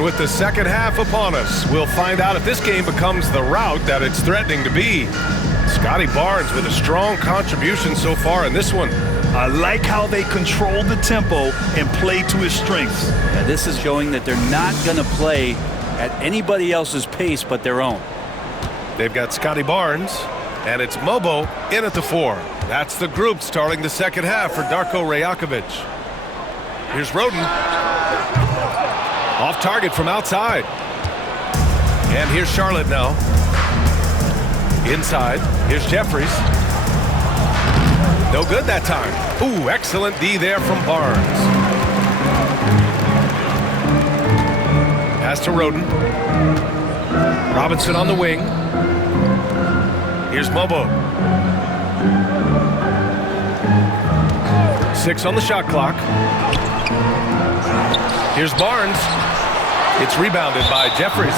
And with the second half upon us, we'll find out if this game becomes the rout that it's threatening to be. Scotty Barnes with a strong contribution so far in this one. I like how they control the tempo and play to his strengths. Yeah, this is showing that they're not going to play at anybody else's pace but their own. They've got Scotty Barnes, and it's Mobo in at the 4. That's the group starting the second half for Darko Rajakovic. Here's Roden. Off target from outside. And here's Charlotte now. Inside. Here's Jeffries. No good that time. Ooh, excellent D there from Barnes. Pass to Roden. Robinson on the wing. Here's Mobo. 6 on the shot clock. Here's Barnes. It's rebounded by Jeffries.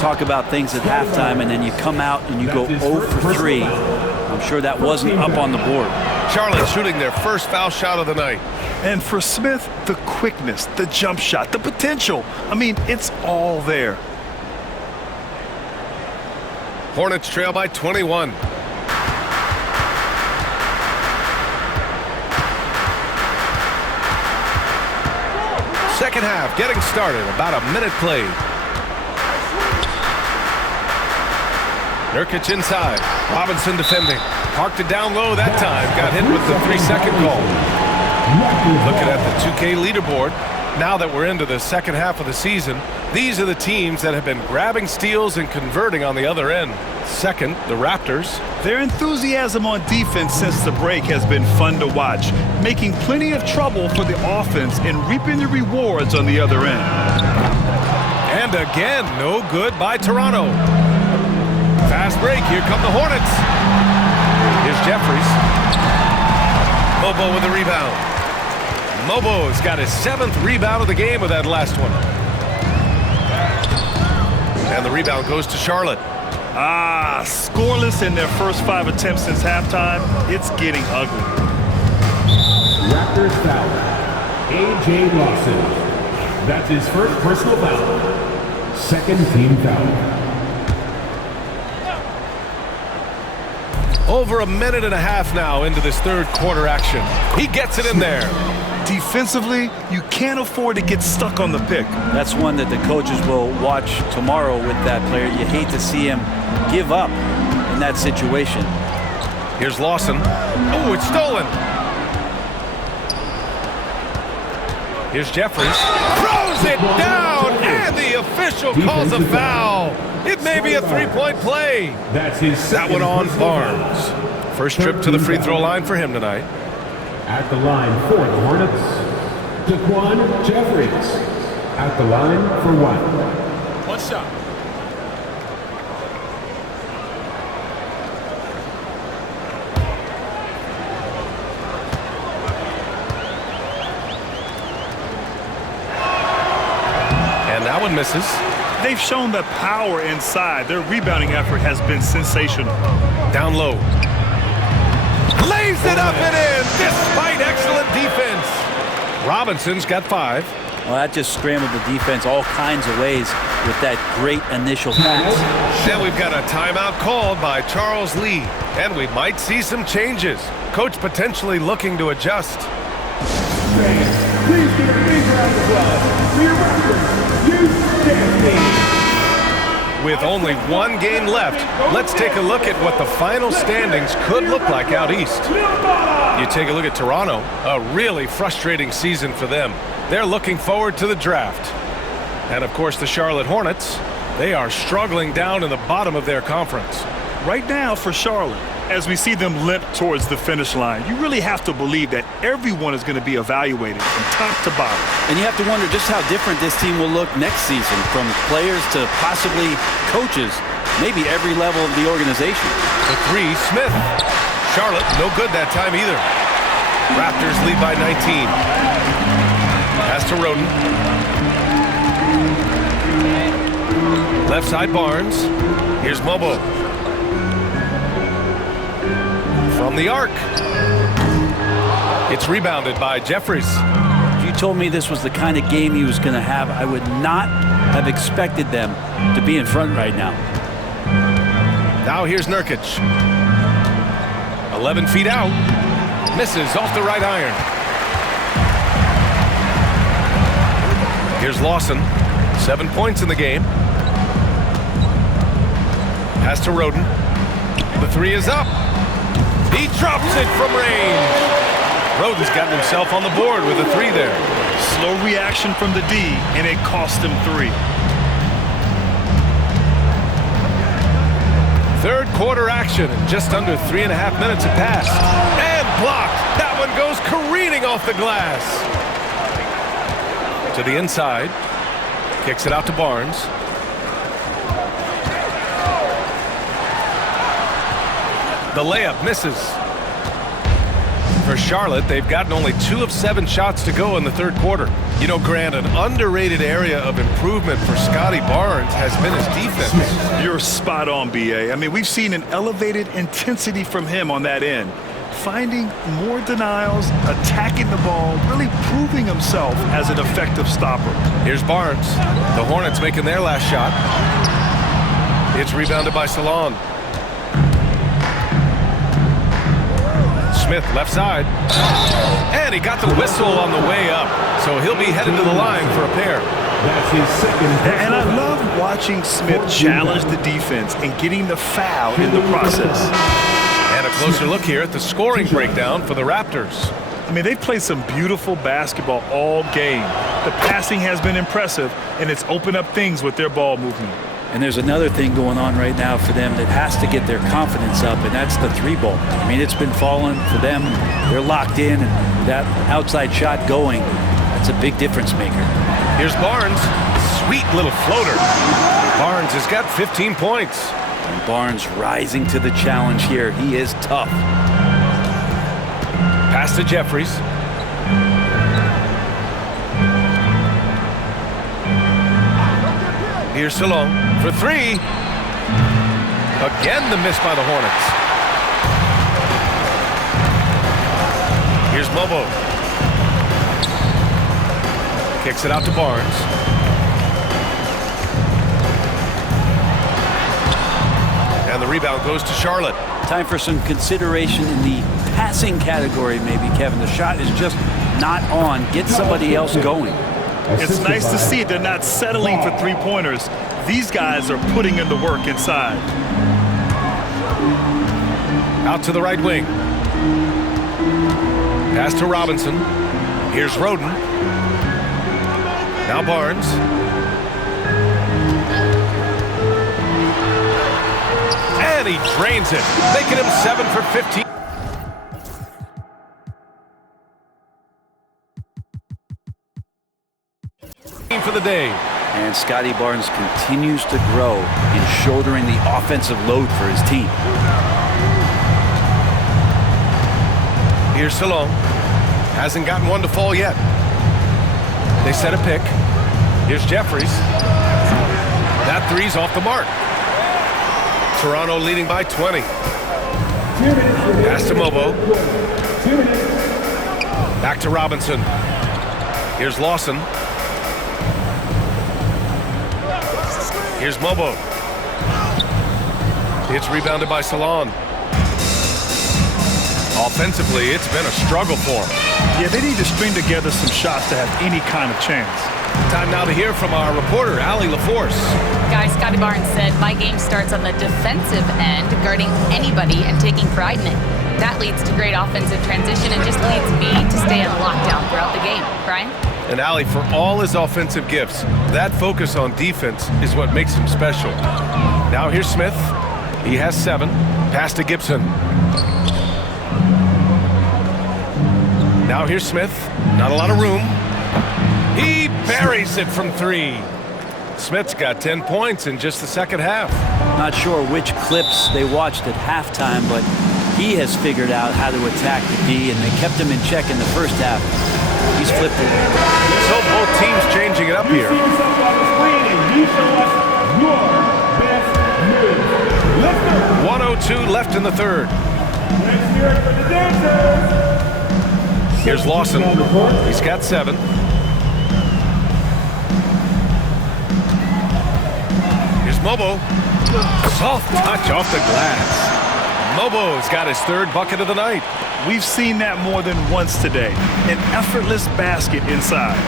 Talk about things at halftime, and then you come out and you go 0 for 3. I'm sure that wasn't up on the board. Charlotte shooting their first foul shot of the night. And for Smith, the quickness, the jump shot, the potential. I mean, it's all there. Hornets trail by 21. Second half getting started. About a minute played. Nurkic inside. Robinson defending. Parked it down low that time. Got hit with the 3-second call. Looking at the 2K leaderboard. Now that we're into the second half of the season, these are the teams that have been grabbing steals and converting on the other end. Second, the Raptors. Their enthusiasm on defense since the break has been fun to watch, making plenty of trouble for the offense and reaping the rewards on the other end. And again, no good by Toronto. Fast break. Here come the Hornets. Here's Jeffries. Mobo with the rebound. Mobo's got his 7th rebound of the game with that last one. And the rebound goes to Charlotte. Scoreless in their first 5 attempts since halftime. It's getting ugly. Raptors foul. A.J. Lawson. That's his first personal foul. Second team foul. Over a minute and a half now into this third quarter action. He gets it in there. Defensively, you can't afford to get stuck on the pick. That's one that the coaches will watch tomorrow with that player. You hate to see him give up in that situation. Here's Lawson. Oh, it's stolen. Here's Jeffries. Throws it down, and the official calls a foul. It may be a 3-point play. That one on Barnes. First trip to the free throw line for him tonight. At the line for the Hornets, Daquan Jeffries. At the line for 1. One shot. And that one misses. They've shown the power inside. Their rebounding effort has been sensational. Down low. Lays it up and in, despite excellent defense. Robinson's got 5. Well, that just scrambled the defense all kinds of ways with that great initial pass. Then we've got a timeout called by Charles Lee, and we might see some changes. Coach potentially looking to adjust. Please give a big round of applause for your Raptors. You stand me. With only one game left, let's take a look at what the final standings could look like out east. You take a look at Toronto, a really frustrating season for them. They're looking forward to the draft. And of course the Charlotte Hornets, they are struggling down in the bottom of their conference. Right now for Charlotte, as we see them limp towards the finish line, you really have to believe that everyone is going to be evaluated from top to bottom. And you have to wonder just how different this team will look next season, from players to possibly coaches, maybe every level of the organization. The 3, Smith. Charlotte, no good that time either. Raptors lead by 19. Pass to Roden. Left side Barnes. Here's Mobo. From the arc. It's rebounded by Jeffries. If you told me this was the kind of game he was going to have, I would not have expected them to be in front right now. Now here's Nurkic. 11 feet out. Misses off the right iron. Here's Lawson. 7 points in the game. Pass to Roden. The three is up. He drops it from range. Roden's gotten himself on the board with a three there. Slow reaction from the D, and it cost him 3. Third quarter action, and just under 3.5 minutes have passed. And blocked. That one goes careening off the glass. To the inside. Kicks it out to Barnes. The layup misses. For Charlotte, they've gotten only 2 of 7 shots to go in the third quarter. You know, Grant, an underrated area of improvement for Scotty Barnes has been his defense. You're spot on, B.A. I mean, we've seen an elevated intensity from him on that end. Finding more denials, attacking the ball, really proving himself as an effective stopper. Here's Barnes. The Hornets making their last shot. It's rebounded by Salon. Smith left side. And he got the whistle on the way up. So he'll be headed to the line for a pair. That's his second. And I love watching Smith challenge the defense and getting the foul in the process. And a closer look here at the scoring breakdown for the Raptors. I mean, they've played some beautiful basketball all game. The passing has been impressive, and it's opened up things with their ball movement. And there's another thing going on right now for them that has to get their confidence up, and that's the 3-ball. I mean, it's been falling for them. They're locked in, and that outside shot going, that's a big difference maker. Here's Barnes. Sweet little floater. Barnes has got 15 points. And Barnes rising to the challenge here. He is tough. Pass to Jeffries. Here's Salon for 3. Again, the miss by the Hornets. Here's Mobo. Kicks it out to Barnes. And the rebound goes to Charlotte. Time for some consideration in the passing category, maybe, Kevin. The shot is just not on. Get somebody else going. It's nice to see they're not settling for 3-pointers. These guys are putting in the work inside. Out to the right wing. Pass to Robinson. Here's Roden. Now Barnes. And he drains it, making him 7 for 15. For the day. And Scotty Barnes continues to grow in shouldering the offensive load for his team. Here's Salon. Hasn't gotten one to fall yet. They set a pick. Here's Jeffries. That three's off the mark. Toronto leading by 20. Pass to Mobo. Back to Robinson. Here's Lawson. Here's Mobo. It's rebounded by Salon. Offensively, it's been a struggle for them. Yeah, they need to string together some shots to have any kind of chance. Time now to hear from our reporter, Allie LaForce. Guys, Scotty Barnes said, my game starts on the defensive end, guarding anybody and taking pride in it. That leads to great offensive transition and just leads me to stay on lockdown throughout the game. Brian? And Allie, for all his offensive gifts, that focus on defense is what makes him special. Now here's Smith. He has 7. Pass to Gibson. Now here's Smith. Not a lot of room. He buries it from 3. Smith's got 10 points in just the second half. Not sure which clips they watched at halftime, but he has figured out how to attack the D, and they kept him in check in the first half. He's flipped it. So both teams changing it up here. 1:02 left in the third. Here's Lawson. He's got 7. Mobo. Soft touch off the glass. Mobo's got his third bucket of the night. We've seen that more than once today. An effortless basket inside.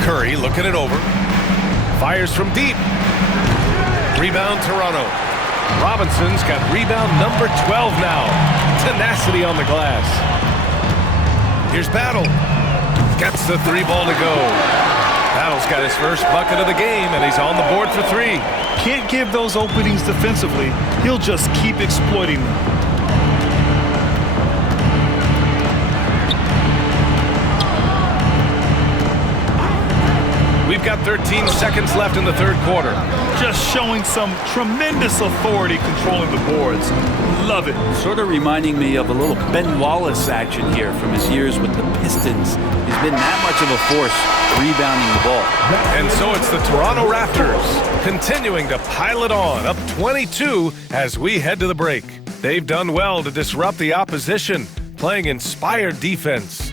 Curry looking it over. Fires from deep. Rebound Toronto. Robinson's got rebound number 12 now. Tenacity on the glass. Here's Battle. Gets the three ball to go. Battle's got his first bucket of the game, and he's on the board for three. Can't give those openings defensively. He'll just keep exploiting them. We've got 13 seconds left in the third quarter. Just showing some tremendous authority controlling the boards. Love it. Sort of reminding me of a little Ben Wallace action here from his years with the Pistons. He's been that much of a force rebounding the ball. And so it's the Toronto Raptors continuing to pile it on, up 22 as we head to the break. They've done well to disrupt the opposition, playing inspired defense.